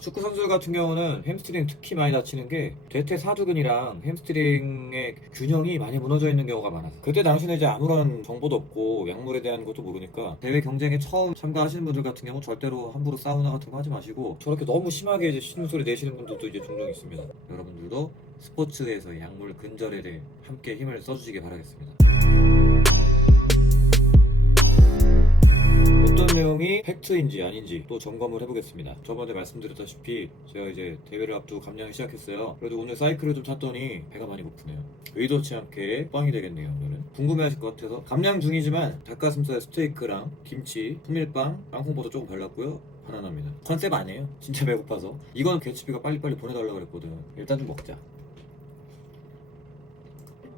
축구 선수들 같은 경우는 햄스트링 특히 많이 다치는 게 대퇴사두근이랑 햄스트링의 균형이 많이 무너져 있는 경우가 많아서 그때 당시는 이제 아무런 정보도 없고 약물에 대한 것도 모르니까 대회 경쟁에 처음 참가하시는 분들 같은 경우 절대로 함부로 사우나 같은 거 하지 마시고 저렇게 너무 심하게 이제 신음소리 내시는 분들도 이제 종종 있습니다. 여러분들도 스포츠에서의 약물 근절에 대해 함께 힘을 써주시기 바라겠습니다. 어떤 내용이 팩트인지 아닌지 또 점검을 해보겠습니다. 저번에 말씀드렸다시피 제가 이제 대회를 앞두고 감량을 시작했어요. 그래도 오늘 사이클을 좀 탔더니 배가 많이 고프네요. 의도치 않게 빵이 되겠네요. 오늘은 궁금해하실 것 같아서 감량 중이지만 닭가슴살 스테이크랑 김치, 통밀빵, 땅콩버터 조금 발랐고요. 편안합니다. 컨셉 아니에요. 진짜 배고파서. 이건 개츠비가 빨리빨리 보내달라고 그랬거든. 일단 좀 먹자.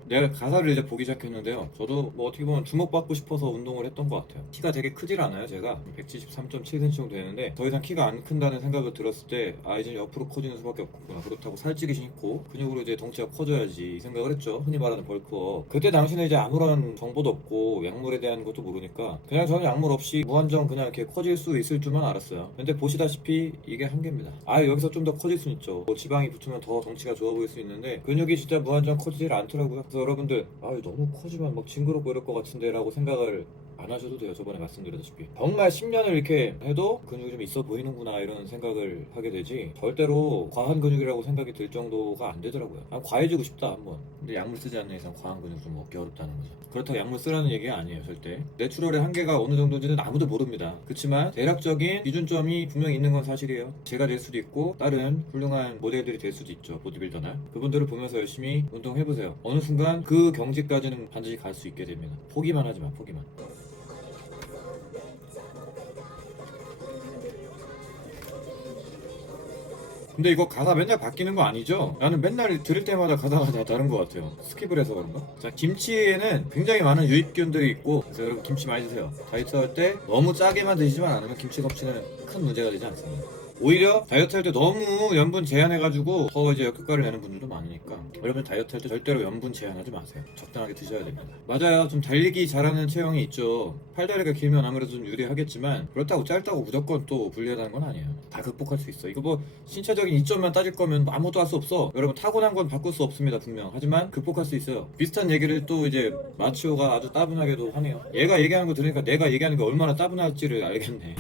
내가 가사를 이제 보기 시작했는데요. 저도 뭐 어떻게 보면 주목받고 싶어서 운동을 했던 것 같아요. 키가 되게 크질 않아요. 제가 173.7cm 정도 되는데 더 이상 키가 안 큰다는 생각을 들었을 때 이제 옆으로 커지는 수밖에 없구나. 그렇다고 살찌기 싫고 근육으로 이제 덩치가 커져야지 이 생각을 했죠. 흔히 말하는 벌크업. 그때 당시는 이제 아무런 정보도 없고 약물에 대한 것도 모르니까 그냥 저는 약물 없이 무한정 그냥 이렇게 커질 수 있을 줄만 알았어요. 근데 보시다시피 이게 한계입니다. 여기서 좀 더 커질 수 있죠. 뭐 지방이 붙으면 더 덩치가 좋아 보일 수 있는데 근육이 진짜 무한정 커지질 않더라고요. 그래서 여러분들 너무 커지면 막 징그럽고 이럴 것 같은데 라고 생각을 안 하셔도 돼요. 저번에 말씀드렸다시피 정말 10년을 이렇게 해도 근육이 좀 있어 보이는구나 이런 생각을 하게 되지 절대로 과한 근육이라고 생각이 들 정도가 안 되더라고요. 과해지고 싶다 한번. 근데 약물 쓰지 않는 이상 과한 근육 좀 얻기 어렵다는 거죠. 그렇다고 약물 쓰라는 얘기가 아니에요. 절대. 내추럴의 한계가 어느 정도인지는 아무도 모릅니다. 그렇지만 대략적인 기준점이 분명히 있는 건 사실이에요. 제가 될 수도 있고 다른 훌륭한 모델들이 될 수도 있죠. 보디빌더나 그분들을 보면서 열심히 운동해보세요. 어느 순간 그 경지까지는 반드시 갈 수 있게 됩니다. 포기만 하지 마. 포기만. 근데 이거 가사 맨날 바뀌는 거 아니죠? 나는 맨날 들을 때마다 가사가 다 다른 것 같아요. 스킵을 해서 그런가? 자, 김치에는 굉장히 많은 유익균들이 있고 그래서 여러분 김치 많이 드세요. 다이어트 할 때 너무 짜게만 드시지만 않으면 김치 섭취는 큰 문제가 되지 않습니다. 오히려 다이어트 할 때 너무 염분 제한해가지고 더 이제 역효과를 내는 분들도 많으니까 여러분 다이어트 할 때 절대로 염분 제한하지 마세요. 적당하게 드셔야 됩니다. 맞아요. 좀 달리기 잘하는 체형이 있죠. 팔다리가 길면 아무래도 좀 유리하겠지만 그렇다고 짧다고 무조건 또 불리하다는 건 아니에요. 다 극복할 수 있어. 이거 뭐 신체적인 이점만 따질 거면 아무것도 할 수 없어. 여러분 타고난 건 바꿀 수 없습니다. 분명. 하지만 극복할 수 있어요. 비슷한 얘기를 또 이제 마치오가 아주 따분하게도 하네요. 얘가 얘기하는 거 들으니까 내가 얘기하는 게 얼마나 따분할지를 알겠네.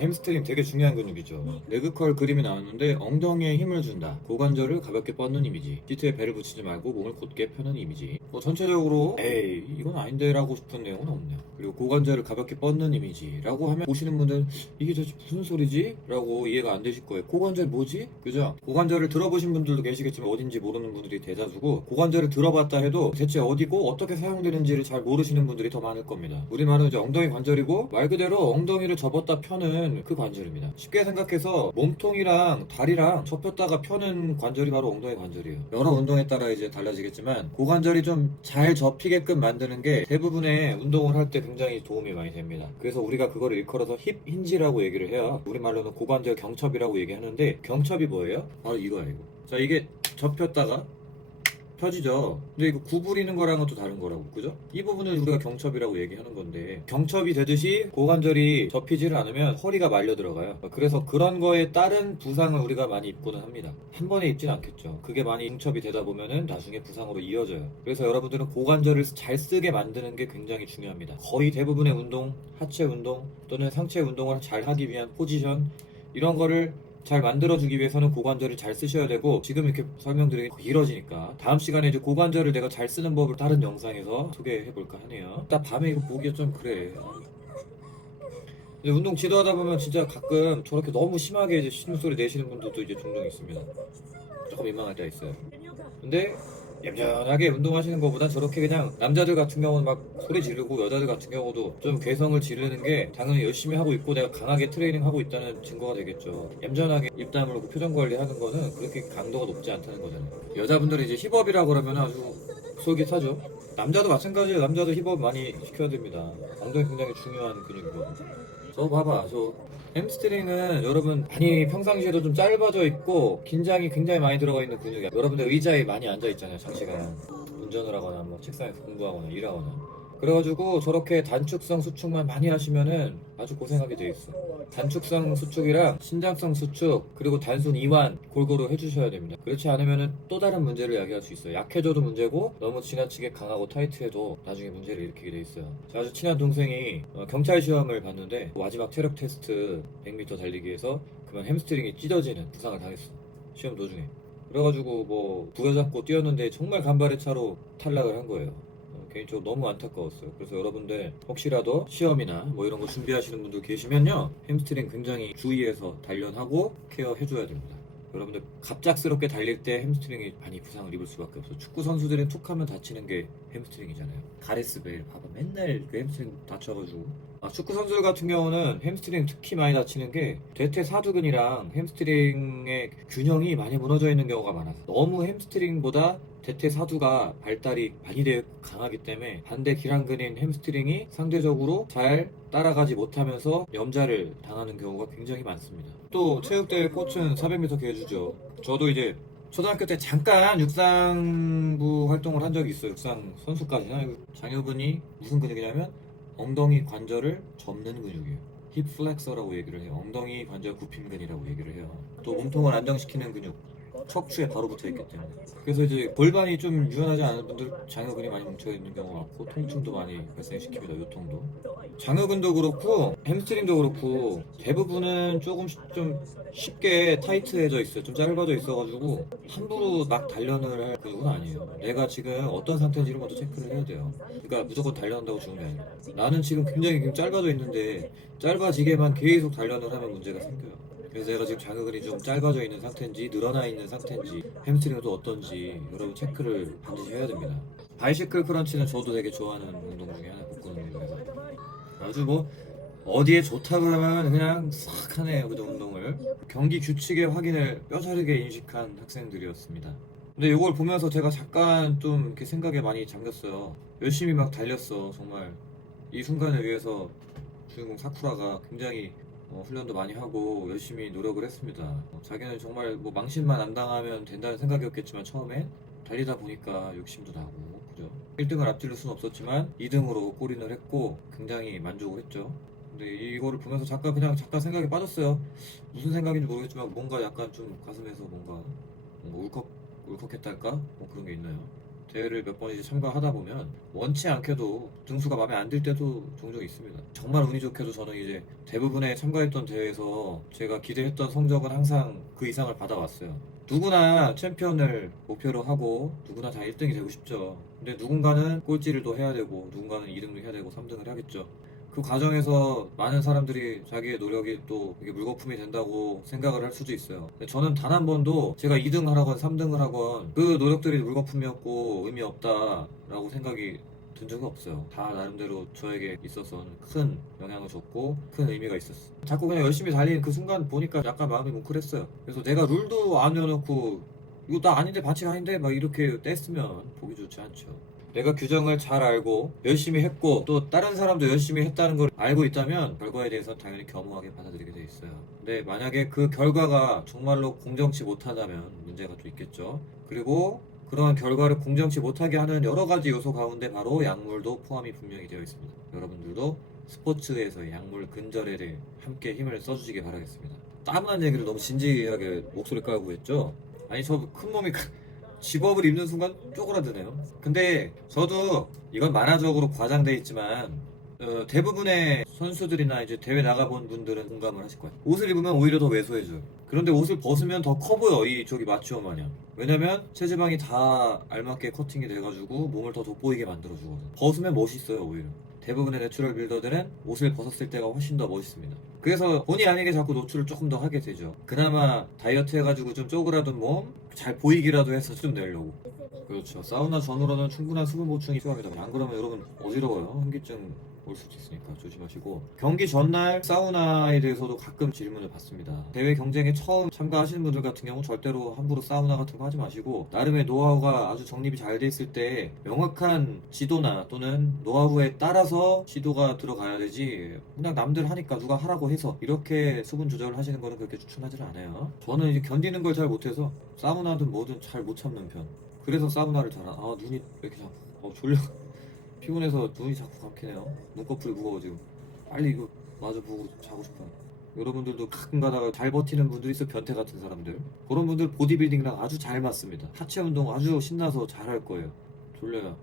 햄스트링 되게 중요한 근육이죠. 레그컬 그림이 나왔는데 엉덩이에 힘을 준다. 고관절을 가볍게 뻗는 이미지. 시트에 배를 붙이지 말고 몸을 곧게 펴는 이미지. 뭐 전체적으로 에이 이건 아닌데 라고 싶은 내용은 없네요. 그리고 고관절을 가볍게 뻗는 이미지 라고 하면 보시는 분들은 이게 도대체 무슨 소리지? 라고 이해가 안 되실 거예요. 고관절 뭐지? 그죠? 고관절을 들어보신 분들도 계시겠지만 어딘지 모르는 분들이 대다수고 고관절을 들어봤다 해도 대체 어디고 어떻게 사용되는지를 잘 모르시는 분들이 더 많을 겁니다. 우리말은 이제 엉덩이 관절이고 말 그대로 엉덩이를 접었다 펴는 그 관절입니다. 쉽게 생각해서 몸통이랑 다리랑 접혔다가 펴는 관절이 바로 엉덩이 관절이에요. 여러 운동에 따라 이제 달라지겠지만 고관절이 좀 잘 접히게끔 만드는 게 대부분의 운동을 할 때 굉장히 도움이 많이 됩니다. 그래서 우리가 그거를 일컬어서 힙 힌지라고 얘기를 해요. 우리말로는 고관절 경첩이라고 얘기하는데 경첩이 뭐예요? 바로 이거야 이거. 자 이게 접혔다가 펴지죠. 근데 이거 구부리는 거랑은 또 다른 거라고, 그죠? 이 부분을 우리가 경첩이라고 얘기하는 건데 경첩이 되듯이 고관절이 접히지를 않으면 허리가 말려 들어가요. 그래서 그런 거에 따른 부상을 우리가 많이 입고는 합니다. 한 번에 입진 않겠죠. 그게 많이 중첩이 되다 보면은 나중에 부상으로 이어져요. 그래서 여러분들은 고관절을 잘 쓰게 만드는 게 굉장히 중요합니다. 거의 대부분의 운동, 하체 운동 또는 상체 운동을 잘 하기 위한 포지션 이런 거를 잘 만들어주기 위해서는 고관절을 잘 쓰셔야 되고 지금 이렇게 설명드리기 길어지니까 다음 시간에 이제 고관절을 내가 잘 쓰는 법을 다른 영상에서 소개해볼까 하네요. 딱 밤에 이거 보기가 좀 그래. 이제 운동 지도하다 보면 진짜 가끔 저렇게 너무 심하게 이제 신음소리 내시는 분들도 이제 종종 있습니다. 조금 민망할 때가 있어요. 근데 얌전하게 운동하시는 것보다 저렇게 그냥 남자들 같은 경우는 막 소리 지르고 여자들 같은 경우도 좀 개성을 지르는 게 당연히 열심히 하고 있고 내가 강하게 트레이닝 하고 있다는 증거가 되겠죠. 얌전하게 입 다물고 표정 관리하는 거는 그렇게 강도가 높지 않다는 거잖아요. 여자분들이 이제 힙업이라고 그러면 아주 솔깃하죠. 남자도 마찬가지예요. 남자도 힙업 많이 시켜야 됩니다. 엉덩이 굉장히 중요한 근육이거든요. 저 봐봐, 저 햄스트링은 여러분 많이 평상시에도 좀 짧아져 있고 긴장이 굉장히 많이 들어가 있는 근육이야. 여러분들 의자에 많이 앉아 있잖아요, 장시간 운전을 하거나 뭐 책상에서 공부하거나 일하거나. 그래가지고 저렇게 단축성 수축만 많이 하시면은 아주 고생하게 돼 있어. 단축성 수축이랑 신장성 수축 그리고 단순 이완 골고루 해주셔야 됩니다. 그렇지 않으면은 또 다른 문제를 야기할 수 있어요. 약해져도 문제고 너무 지나치게 강하고 타이트해도 나중에 문제를 일으키게 돼 있어요. 제 아주 친한 동생이 경찰 시험을 봤는데 마지막 체력 테스트 100m 달리기에서 그만 햄스트링이 찢어지는 부상을 당했어. 시험 도중에. 그래가지고 뭐 부여잡고 뛰었는데 정말 간발의 차로 탈락을 한 거예요. 개인적으로 너무 안타까웠어요. 그래서 여러분들 혹시라도 시험이나 뭐 이런 거 준비하시는 분들 계시면요, 햄스트링 굉장히 주의해서 단련하고 케어해줘야 됩니다. 여러분들 갑작스럽게 달릴 때 햄스트링이 많이 부상을 입을 수밖에 없어요. 축구 선수들은 툭 하면 다치는 게 햄스트링이잖아요. 가레스 베일 봐봐, 맨날 그 햄스트링 다쳐가지고. 축구 선수들 같은 경우는 햄스트링 특히 많이 다치는 게 대퇴사두근이랑 햄스트링의 균형이 많이 무너져 있는 경우가 많아서, 너무 햄스트링보다 대퇴사두가 발달이 많이 되어 강하기 때문에 반대 기랑근인 햄스트링이 상대적으로 잘 따라가지 못하면서 염자를 당하는 경우가 굉장히 많습니다. 또 체육대회 꽃은 400m 계주죠. 저도 이제 초등학교 때 잠깐 육상부 활동을 한 적이 있어요. 육상 선수까지나. 장여근이 무슨 근육이냐면 엉덩이 관절을 접는 근육이에요. 힙 플렉서라고 얘기를 해요. 엉덩이 관절 굽힘근이라고 얘기를 해요. 또 몸통을 안정시키는 근육, 척추에 바로 붙어 있기 때문에. 그래서 이제 골반이 좀 유연하지 않은 분들 장여근이 많이 뭉쳐 있는 경우가 많고 통증도 많이 발생시킵니다. 요통도. 장여근도 그렇고 햄스트링도 그렇고 대부분은 조금씩 좀 쉽게 타이트해져 있어요. 좀 짧아져 있어가지고 함부로 막 단련을 할 근육은 아니에요. 내가 지금 어떤 상태인지를 먼저 체크를 해야 돼요. 그러니까 무조건 단련한다고 좋은 게 아니에요. 나는 지금 굉장히 짧아져 있는데 짧아지게만 계속 단련을 하면 문제가 생겨요. 그래서 내가 지금 장여근이 좀 짧아져 있는 상태인지 늘어나 있는 상태인지 햄스트링은 또 어떤지 여러분 체크를 반드시 해야 됩니다. 바이시클 크런치는 저도 되게 좋아하는 운동 중에 하나, 복근 운동이라서 아주 뭐 어디에 좋다 그러면 그냥 싹 하네요. 그 운동을 경기 규칙의 확인을 뼈저리게 인식한 학생들이었습니다. 근데 이걸 보면서 제가 잠깐 좀 이렇게 생각에 많이 잠겼어요. 열심히 막 달렸어. 정말 이 순간을 위해서 주인공 사쿠라가 굉장히 훈련도 많이 하고 열심히 노력을 했습니다. 자기는 정말 뭐 망신만 안 당하면 된다는 생각이었겠지만 처음에 달리다 보니까 욕심도 나고, 그죠? 1등을 앞지를 수는 없었지만 2등으로 골인을 했고 굉장히 만족을 했죠. 근데 이거를 보면서 잠깐 생각에 빠졌어요. 무슨 생각인지 모르겠지만 뭔가 약간 좀 가슴에서 뭔가 울컥했달까? 뭐 그런 게 있나요? 대회를 몇 번 이제 참가하다 보면 원치 않게도 등수가 마음에 안 들 때도 종종 있습니다. 정말 운이 좋게도 저는 이제 대부분의 참가했던 대회에서 제가 기대했던 성적은 항상 그 이상을 받아왔어요. 누구나 챔피언을 목표로 하고 누구나 다 1등이 되고 싶죠. 근데 누군가는 꼴찌를 또 해야 되고 누군가는 2등도 해야 되고 3등을 해야겠죠. 그 과정에서 많은 사람들이 자기의 노력이 또 이게 물거품이 된다고 생각을 할 수도 있어요. 근데 저는 단 한 번도 제가 2등 하건 3등을 하건 그 노력들이 물거품이었고 의미 없다라고 생각이 든 적이 없어요. 다 나름대로 저에게 있어서는 큰 영향을 줬고 큰 의미가 있었어요. 자꾸 그냥 열심히 달리는 그 순간 보니까 약간 마음이 뭉클했어요. 그래서 내가 룰도 안 외워놓고 이거 나 아닌데 반칙 아닌데 막 이렇게 뗐으면 보기 좋지 않죠. 내가 규정을 잘 알고 열심히 했고 또 다른 사람도 열심히 했다는 걸 알고 있다면 결과에 대해서 당연히 겸허하게 받아들이게 돼 있어요. 근데 만약에 그 결과가 정말로 공정치 못하다면 문제가 또 있겠죠. 그리고 그런 결과를 공정치 못하게 하는 여러 가지 요소 가운데 바로 약물도 포함이 분명히 되어 있습니다. 여러분들도 스포츠에서의 약물 근절에 대해 함께 힘을 써주시기 바라겠습니다. 따분한 얘기를 너무 진지하게 목소리 깔고 했죠. 아니 저 큰 몸이 집업을 입는 순간 쪼그라드네요. 근데 저도 이건 만화적으로 과장돼 있지만 대부분의 선수들이나 이제 대회 나가본 분들은 공감을 하실 거예요. 옷을 입으면 오히려 더 왜소해져요. 그런데 옷을 벗으면 더 커 보여, 이쪽이 마취오 마냥. 왜냐면 체지방이 다 알맞게 커팅이 돼가지고 몸을 더 돋보이게 만들어주거든요. 벗으면 멋있어요, 오히려. 대부분의 내추럴 빌더들은 옷을 벗었을 때가 훨씬 더 멋있습니다. 그래서 본의 아니게 자꾸 노출을 조금 더 하게 되죠. 그나마 다이어트 해가지고 좀 쪼그라든 몸 잘 보이기라도 해서 좀 내려고. 그렇죠. 사우나 전후로는 충분한 수분 보충이 필요합니다. 안 그러면 여러분 어지러워요. 현기증 올 수도 있으니까 조심하시고, 경기 전날 사우나에 대해서도 가끔 질문을 받습니다. 대회 경쟁에 처음 참가하시는 분들 같은 경우 절대로 함부로 사우나 같은 거 하지 마시고, 나름의 노하우가 아주 정립이 잘 돼 있을 때 명확한 지도나 또는 노하우에 따라서 시도가 들어가야 되지, 그냥 남들 하니까 누가 하라고 해서 이렇게 수분 조절을 하시는 거는 그렇게 추천하지를 않아요. 저는 이제 견디는 걸 잘 못해서 사우나든 뭐든 잘 못 참는 편. 그래서 사우나를 눈이 왜 이렇게 자꾸 졸려. 피곤해서 눈이 자꾸 감기네요. 눈꺼풀이 무거워 지금. 빨리 이거 마저 보고 자고 싶어요. 여러분들도 가끔 가다가 잘 버티는 분들이 있어, 변태 같은 사람들. 그런 분들 보디빌딩이랑 아주 잘 맞습니다. 하체 운동 아주 신나서 잘 할 거예요. 졸려요.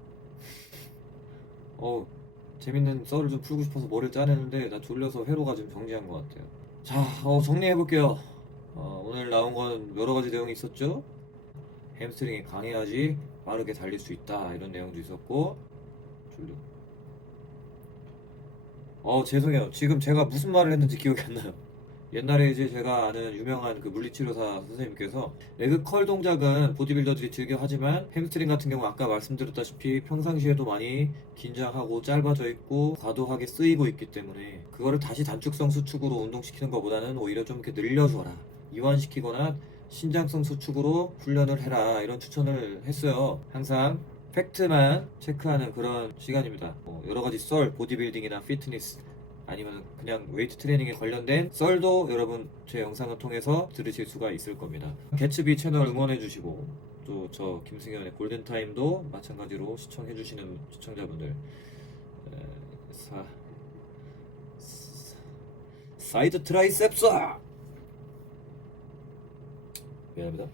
재밌는 썰을 좀 풀고 싶어서 머리를 짜내는데 나 졸려서 회로가 좀 정지한 것 같아요. 자, 정리해볼게요. 오늘 나온 건 여러 가지 내용이 있었죠. 햄스트링이 강해야지 빠르게 달릴 수 있다, 이런 내용도 있었고. 졸려. 죄송해요. 지금 제가 무슨 말을 했는지 기억이 안 나요. 옛날에 이제 제가 아는 유명한 그 물리치료사 선생님께서, 레그 컬 동작은 보디빌더들이 즐겨 하지만 햄스트링 같은 경우 아까 말씀드렸다시피 평상시에도 많이 긴장하고 짧아져 있고 과도하게 쓰이고 있기 때문에 그거를 다시 단축성 수축으로 운동시키는 것보다는 오히려 좀 이렇게 늘려줘라, 이완시키거나 신장성 수축으로 훈련을 해라, 이런 추천을 했어요. 항상 팩트만 체크하는 그런 시간입니다. 여러 가지 썰, 보디빌딩이나 피트니스 아니면 그냥 웨이트 트레이닝에 관련된 썰도 여러분 제 영상을 통해서 들으실 수가 있을 겁니다. 개츠비 채널 응원해주시고, 또 저 김승현의 골든타임도 마찬가지로 시청해주시는 시청자분들, 사이드 트라이셉스! 미안합니다.